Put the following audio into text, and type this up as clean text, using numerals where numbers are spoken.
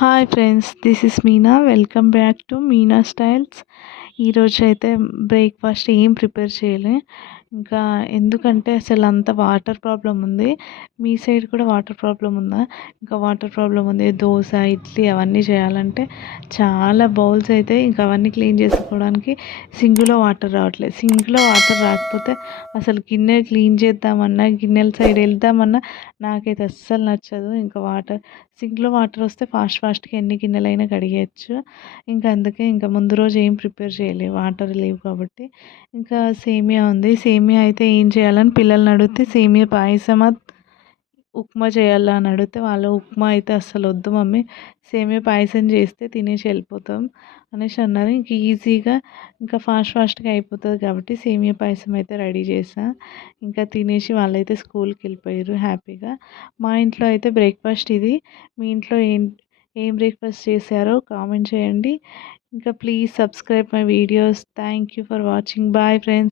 Hi friends, this is Meena. Welcome back to Meena styles. ఈరోజు అయితే breakfast ఏం ప్రిపేర్ చేయలే. ఇంకా ఎందుకంటే అసలు అంత వాటర్ ప్రాబ్లం ఉంది. మీ సైడ్ కూడా వాటర్ ప్రాబ్లం ఉందా? ఇంకా వాటర్ ప్రాబ్లం ఉంది. దోశ, ఇడ్లీ అవన్నీ చేయాలంటే చాలా బౌల్స్ అయితే ఇంకా అవన్నీ క్లీన్ చేసుకోవడానికి సింక్లో వాటర్ రావట్లేదు. సింక్లో వాటర్ రాకపోతే అసలు గిన్నె క్లీన్ చేద్దామన్నా, గిన్నెల సైడ్ వెళ్దామన్నా నాకైతే అస్సలు నచ్చదు. ఇంకా సింక్లో వాటర్ వస్తే ఫాస్ట్గా ఎన్ని గిన్నెలైనా కడిగేయచ్చు. ఇంకా అందుకే ఇంకా ముందు రోజు ఏం ప్రిపేర్ చేయలేదు, వాటర్ లేవు కాబట్టి. ఇంకా సేమియా ఉంది. సేమియా అయితే ఏం చేయాలని పిల్లల్ని అడిగితే సేమియా పాయసమా, ఉప్మా చేయాలా అని అడిగితే వాళ్ళు ఉప్మా అయితే అస్సలు వద్దు మమ్మీ, సేమియా పాయసం చేస్తే తినేసి వెళ్ళిపోతాం అనేసి అన్నారు. ఇంక ఈజీగా ఇంకా ఫాస్ట్గా అయిపోతుంది కాబట్టి సేమియా పాయసం అయితే రెడీ చేసా. ఇంకా తినేసి వాళ్ళైతే స్కూల్కి వెళ్ళిపోయారు హ్యాపీగా. మా ఇంట్లో అయితే బ్రేక్ఫాస్ట్ ఇది. మీ ఇంట్లో ఏం ఏం బ్రేక్ఫాస్ట్ చేశారో కామెంట్ చేయండి. ఇంకా please subscribe my videos. Thank you for watching. Bye friends.